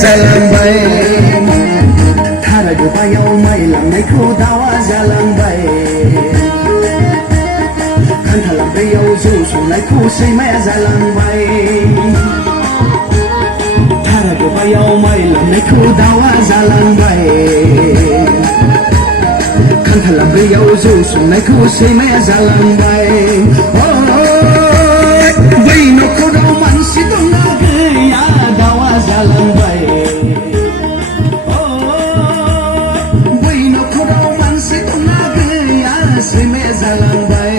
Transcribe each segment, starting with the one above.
जालांबाय थारा गोबायाव माइ लांनायखौ दावा जालांबाय खान्थाल दैयाव जौ संनायखौ सैमाया जालांबाय थारा गोबायाव माइ लांनायखौ दावा जालांबाय खान्थाल दैयाव जौ संनायखौ सैमाया जालांबाय बै न'खराव मानसि दंना गैया दावा जालांबाय सैमाया जालांबाय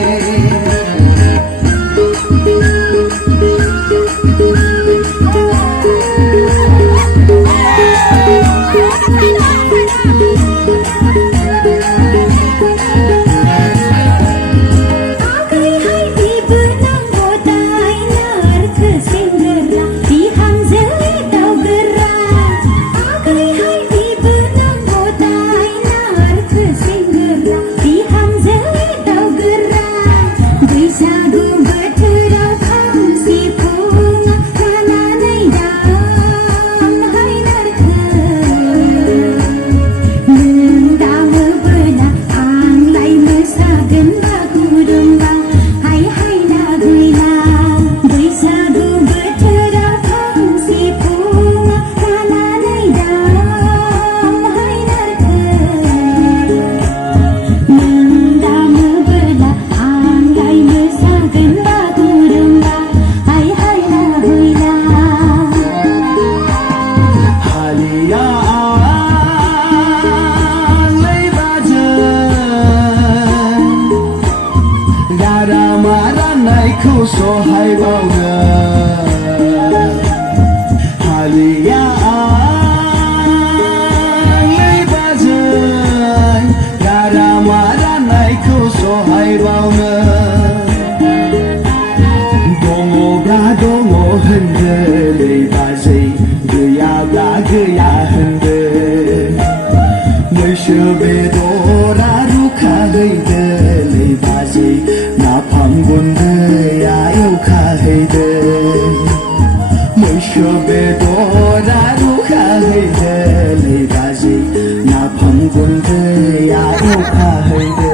सहाय बावनो हालिया बाजै गारामा राननायखौ सहाय बावनो दङब्ला दङ होनदो लै बाजै गैयाब्ला गैया होनदो मैसो बेदरा रुखाहैदो लै बाजै नाफाम गुन्दैया एवखाहैदो मैसो बेदरा रुखाहैदो लै बाजै नाफाम गुन्दैया एवखाहैदो